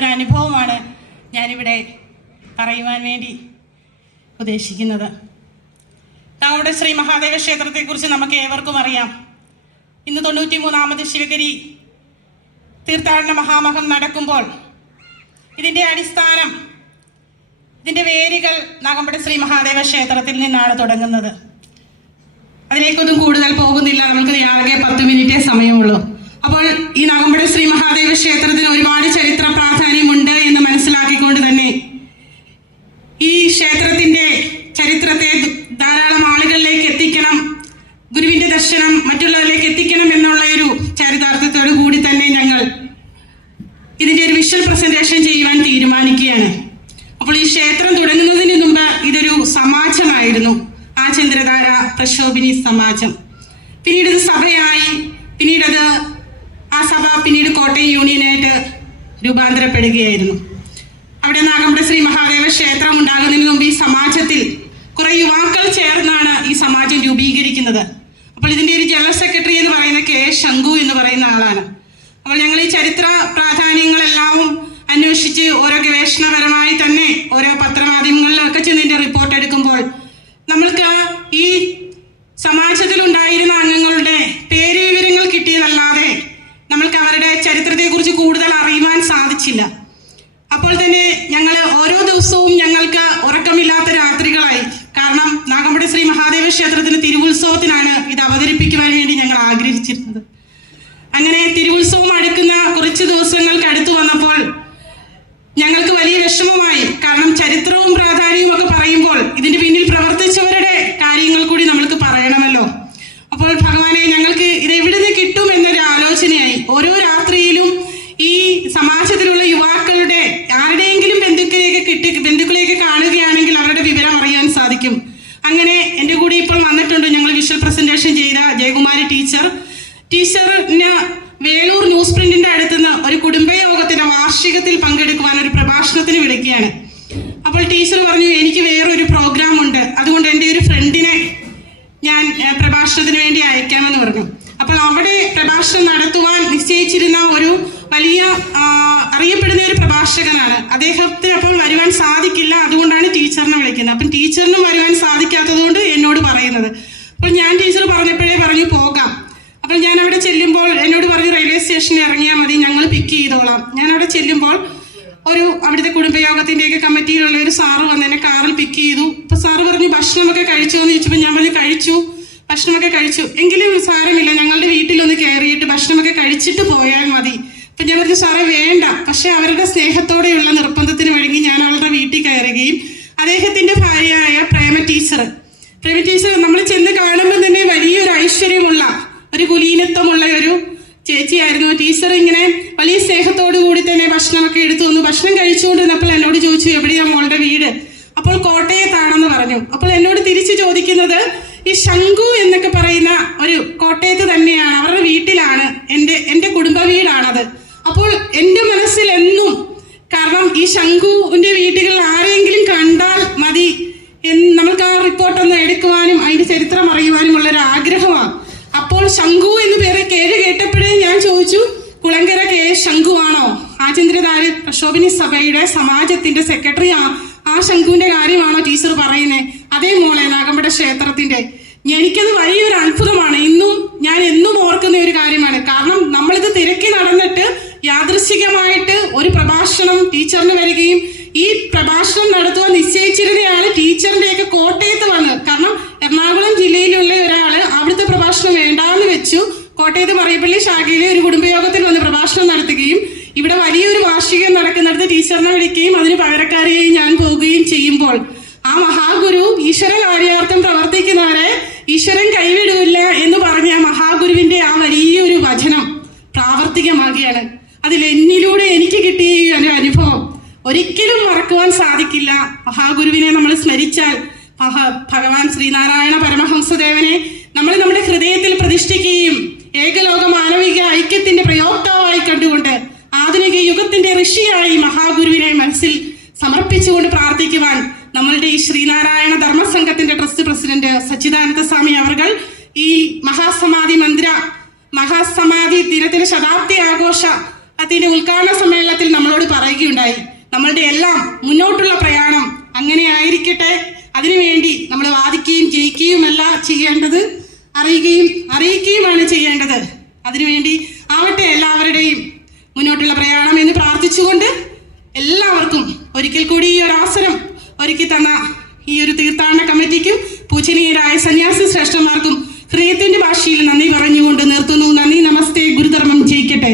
ഒരു അനുഭവമാണ് ഞാനിവിടെ പറയുവാൻ വേണ്ടി ഉദ്ദേശിക്കുന്നത്. നമ്മുടെ ശ്രീ മഹാദേവ ക്ഷേത്രത്തെക്കുറിച്ച് നമുക്ക് ഏവർക്കും അറിയാം. ഇന്ന് തൊണ്ണൂറ്റി മൂന്നാമത് ശിവഗിരി തീർത്ഥാടന മഹാമഹം നടക്കുമ്പോൾ ഇതിന്റെ അടിസ്ഥാനം ഇതിന്റെ വേരുകൾ നാഗമ്പടി ശ്രീ മഹാദേവ ക്ഷേത്രത്തിൽ നിന്നാണ് തുടങ്ങുന്നത്. അതിലേക്കൊന്നും കൂടുതൽ പോകുന്നില്ല. നമുക്ക് ആകെ പത്ത് മിനിറ്റേ സമയമുള്ളൂ. അപ്പോൾ ഈ നാഗമ്പട ശ്രീ മഹാദേവ ക്ഷേത്രത്തിന് ഒരുപാട് ചരിത്ര പ്രാധാന്യമുണ്ട് എന്ന് മനസ്സിലാക്കിക്കൊണ്ട് തന്നെ ഈ ക്ഷേത്രത്തിന്റെ ചരിത്രത്തെ ധാരാളം ആളുകളിലേക്ക് എത്തിക്കണം ഗുരുവിന്റെ ദർശനം മറ്റുള്ളവരിലേക്ക് എത്തിക്കണം എന്നുള്ള ഒരു ചരിതാർത്ഥത്തോടു കൂടി തന്നെ ഞങ്ങൾ ഇതിന്റെ ഒരു വിഷ്വൽ പ്രസന്റേഷൻ ചെയ്യുവാൻ തീരുമാനിക്കുകയാണ്. അപ്പോൾ ഈ ക്ഷേത്രം തുടങ്ങുന്നതിന് മുമ്പ് ഇതൊരു സമാജമായിരുന്നു. ആ ചന്ദ്രധാര പ്രശോഭിനി സമാജം. പിന്നീട് സഭയായി പിന്നീട് അത് സഭ പിന്നീട് കോട്ടയം യൂണിയനായിട്ട് രൂപാന്തരപ്പെടുകയായിരുന്നു. അവിടെ നാഗമ്പട ശ്രീ മഹാദേവ ക്ഷേത്രം ഉണ്ടാകുന്നതിന് മുമ്പ് ഈ സമാജത്തിൽ കുറെ യുവാക്കൾ ചേർന്നാണ് ഈ സമാജം രൂപീകരിക്കുന്നത്. അപ്പോൾ ഇതിന്റെ ഒരു ജനറൽ സെക്രട്ടറി എന്ന് പറയുന്ന കെ ശങ്കു എന്ന് പറയുന്ന ആളാണ്. അപ്പോൾ ഞങ്ങൾ ഈ ചരിത്ര പ്രാധാന്യങ്ങളെല്ലാം അന്വേഷിച്ച് ഓരോ ഗവേഷണപരമായി തന്നെ ഓരോ പത്രമാധ്യമങ്ങളിലൊക്കെ ചെന്നതിന്റെ റിപ്പോർട്ട് എടുക്കുമ്പോൾ നമ്മൾക്ക് ഈ സമാജത്തിൽ ഉണ്ടായിരുന്ന അംഗങ്ങളുടെ പേര് വിവരങ്ങൾ കിട്ടിയതല്ലാതെ നമ്മൾക്ക് അവരുടെ ചരിത്രത്തെക്കുറിച്ച് കൂടുതൽ അറിയുവാൻ സാധിച്ചില്ല അപ്പോൾ തന്നെ ഞങ്ങൾ ഓരോ ദിവസവും ഞങ്ങൾക്ക് ഉറക്കമില്ലാത്ത രാത്രികളായി കാരണം നാഗമ്പട ശ്രീ മഹാദേവ ക്ഷേത്രത്തിന് തിരുവുത്സവത്തിനാണ് ഇത് അവതരിപ്പിക്കുവാൻ വേണ്ടി ഞങ്ങൾ ആഗ്രഹിച്ചിരുന്നത്. അങ്ങനെ തിരുവുത്സവം അടുക്കുന്ന കുറച്ച് ദിവസങ്ങൾക്ക് അടുത്തു വന്നപ്പോൾ ഞങ്ങൾക്ക് വലിയ വിഷമമായി. കാരണം ചരിത്രവും പ്രാധാന്യവും ഒക്കെ പറയുമ്പോൾ ഇതിന്റെ പിന്നിൽ പ്രവർത്തിച്ചവരുടെ കാര്യങ്ങൾ കൂടി നമ്മൾക്ക് പറയണമല്ലോ. അപ്പോൾ ഭഗവാനെ ഞങ്ങൾക്ക് ഇത് എവിടെ നിന്ന് കിട്ടും എന്നൊരു ആലോചനയായി. ഓരോ രാത്രിയിലും ഈ സമാജത്തിലുള്ള യുവാക്കളുടെ ആരുടെയെങ്കിലും ബന്ധുക്കളെയൊക്കെ കിട്ടി ബന്ധുക്കളെയൊക്കെ കാണുകയാണെങ്കിൽ അവരുടെ വിവരം അറിയാൻ സാധിക്കും അങ്ങനെ എന്റെ കൂടെ ഇപ്പോൾ വന്നിട്ടുണ്ട് ഞങ്ങൾ വിഷ്വൽ പ്രസന്റേഷൻ ചെയ്ത ജയകുമാരി ടീച്ചർ ടീച്ചറിന് വേളൂർ ന്യൂസ് പ്രിന്റിന്റെ അടുത്തുനിന്ന് ഒരു കുടുംബയോഗത്തിന്റെ വാർഷികത്തിൽ പങ്കെടുക്കുവാൻ ഒരു പ്രഭാഷണത്തിന് വിളിക്കുകയാണ് അപ്പോൾ ടീച്ചർ പറഞ്ഞു എനിക്ക് വേറൊരു പ്രോഗ്രാം ഉണ്ട്. അതുകൊണ്ട് എന്റെ ഒരു ഫ്രണ്ടിനെ ഞാൻ പ്രഭാഷണത്തിന് വേണ്ടി അയക്കാമെന്ന് പറഞ്ഞു. അപ്പോൾ അവിടെ പ്രഭാഷണം നടത്തുവാൻ നിശ്ചയിച്ചിരുന്ന ഒരു വലിയ അറിയപ്പെടുന്ന ഒരു പ്രഭാഷകനാണ്. അദ്ദേഹത്തിന് അപ്പോൾ വരുവാൻ സാധിക്കില്ല. അതുകൊണ്ടാണ് ടീച്ചറിനെ വിളിക്കുന്നത്. അപ്പം ടീച്ചറിനും വരുവാൻ സാധിക്കാത്തതുകൊണ്ട് എന്നോട് പറയുന്നത്. അപ്പോൾ ഞാൻ ടീച്ചർ പറഞ്ഞപ്പോഴേ പറഞ്ഞു പോകാം. അപ്പോൾ ഞാൻ അവിടെ ചെല്ലുമ്പോൾ എന്നോട് പറഞ്ഞു റെയിൽവേ സ്റ്റേഷനിൽ ഇറങ്ങിയാൽ മതി. ഞങ്ങൾ പിക്ക് ചെയ്തോളാം. ഞാൻ അവിടെ ചെല്ലുമ്പോൾ ഒരു അവിടുത്തെ കുടുംബയോഗത്തിന്റെയൊക്കെ കമ്മിറ്റിയിലുള്ള ഒരു സാറ് വന്ന് എന്നെ കാറിൽ പിക്ക് ചെയ്തു. അപ്പൊ സാറ് പറഞ്ഞു ഭക്ഷണമൊക്കെ കഴിച്ചോ? എന്ന് ചോദിച്ചപ്പോൾ ഞാൻ പറഞ്ഞു കഴിച്ചു. ഭക്ഷണമൊക്കെ കഴിച്ചു. എങ്കിലും സാരമില്ല. ഞങ്ങളുടെ വീട്ടിലൊന്ന് കയറിയിട്ട് ഭക്ഷണമൊക്കെ കഴിച്ചിട്ട് പോയാൽ മതി. അപ്പൊ ഞാൻ പറഞ്ഞു സാറേ വേണ്ട. പക്ഷെ അവരുടെ സ്നേഹത്തോടെയുള്ള നിർബന്ധത്തിന് വഴങ്ങി ഞാൻ അവളുടെ വീട്ടിൽ കയറുകയും അദ്ദേഹത്തിന്റെ ഭാര്യയായ പ്രേമ ടീച്ചർ പ്രേമ ടീച്ചർ നമ്മൾ ചെന്ന് കാണുമ്പോൾ തന്നെ വലിയൊരു ഐശ്വര്യമുള്ള ഒരു കുലീനത്വമുള്ള ഒരു ചേച്ചിയായിരുന്നു. ടീച്ചർ ഇങ്ങനെ വലിയ സ്നേഹത്തോടു കൂടി തന്നെ ഭക്ഷണമൊക്കെ എടുത്തു വന്നു. ഭക്ഷണം കഴിച്ചുകൊണ്ടിരുന്നപ്പോൾ എന്നോട് ചോദിച്ചു എവിടെയാ മോളുടെ വീട്? അപ്പോൾ കോട്ടയത്താണെന്ന് പറഞ്ഞു. അപ്പോൾ എന്നോട് തിരിച്ചു ചോദിക്കുന്നത് ഈ ശംഖു എന്നൊക്കെ പറയുന്ന ഒരു കോട്ടയത്ത് തന്നെയാണ്. അവരുടെ പ്രക്ഷോഭിനി സഭയുടെ സമാജത്തിന്റെ സെക്രട്ടറി ആ ശംഖുവിന്റെ കാര്യമാണോ ടീച്ചർ പറയുന്നത് അതേ മോളെ നാഗമ്പട ക്ഷേത്രത്തിന്റെ. എനിക്കത് വലിയൊരു അത്ഭുതമാണ്. ഇന്നും ഞാൻ എന്നും ഓർക്കുന്ന ഒരു കാര്യമാണ്. കാരണം നമ്മളിത് തിരക്കി നടന്നിട്ട് യാദൃശികമായിട്ട് ഒരു പ്രഭാഷണം ടീച്ചറിന് വരികയും ഈ പ്രഭാഷണം നടത്തുവാൻ നിശ്ചയിച്ചിരുന്നയാൾ ടീച്ചറിന്റെയൊക്കെ കോട്ടയത്ത് വന്ന് കാരണം എറണാകുളം ജില്ലയിലുള്ള ഒരാൾ അവിടുത്തെ പ്രഭാഷണം വേണ്ടാന്ന് വെച്ചു. കോട്ടയത്ത് മറിയപ്പള്ളി ശാഖയിലെ ഒരു കുടുംബയോഗത്തിൽ വന്ന് പ്രഭാഷണം നടത്തുകയും ടീച്ചറിനെ വിളിക്കുകയും അതിന് പകരക്കാരിയായി ഞാൻ പോവുകയും ചെയ്യുമ്പോൾ ആ മഹാഗുരു ഈശ്വര കാര്യാർത്ഥം പ്രവർത്തിക്കുന്നവരെ ഈശ്വരൻ കൈവിടില്ല എന്ന് പറഞ്ഞ മഹാഗുരുവിന്റെ ആ വലിയൊരു വചനം പ്രാവർത്തികമാകുകയാണ്. അതിൽ എന്നിലൂടെ എനിക്ക് കിട്ടിയ ഒരു അനുഭവം ഒരിക്കലും മറക്കുവാൻ സാധിക്കില്ല. മഹാഗുരുവിനെ നമ്മൾ സ്മരിച്ചാൽ മഹാ- ഭഗവാൻ ശ്രീനാരായണ പരമഹംസദേവനെ നമ്മൾ നമ്മുടെ ഹൃദയത്തിൽ പ്രതിഷ്ഠിക്കുകയും ഏകലോക മാനവിക ഐക്യത്തിന്റെ പ്രയോക്താവായി കണ്ടുകൊണ്ട് കൃഷിയായി മഹാഗുരുവിനെ മനസ്സിൽ സമർപ്പിച്ചുകൊണ്ട് പ്രാർത്ഥിക്കുവാൻ നമ്മളുടെ ഈ ശ്രീനാരായണ ധർമ്മസംഘത്തിന്റെ ട്രസ്റ്റ് പ്രസിഡന്റ് സച്ചിദാനന്ദ സ്വാമി അവർകൾ ഈ മഹാസമാധി മന്ദിര മഹാസമാധി ദിനത്തിന് ശതാബ്ദി ആഘോഷ അതിന്റെ ഉദ്ഘാടന സമ്മേളനത്തിൽ നമ്മളോട് പറയുകയുണ്ടായി. നമ്മളുടെ എല്ലാം മുന്നോട്ടുള്ള പ്രയാണം അങ്ങനെ ആയിരിക്കട്ടെ. അതിനുവേണ്ടി നമ്മൾ വാദിക്കുകയും ജയിക്കുകയും അല്ല ചെയ്യേണ്ടത്. അറിയുകയും അറിയിക്കുകയുമാണ് ചെയ്യേണ്ടത്. അതിനുവേണ്ടി ആവട്ടെ എല്ലാവരുടെയും മുന്നോട്ടുള്ള പ്രയാണം എന്ന് പ്രാർത്ഥിച്ചുകൊണ്ട് എല്ലാവർക്കും ഒരിക്കൽ കൂടി ഈ ഒരു അവസരം ഒരുക്കി തന്ന ഈ ഒരു തീർത്ഥാടന കമ്മിറ്റിക്കും പൂജനീയരായ സന്യാസി ശ്രേഷ്ഠന്മാർക്കും ഹൃദയത്തിന്റെ ഭാഷയിൽ നന്ദി പറഞ്ഞുകൊണ്ട് നിർത്തുന്നു. നന്ദി നമസ്തേ ഗുരുധർമ്മം ജയിക്കട്ടെ.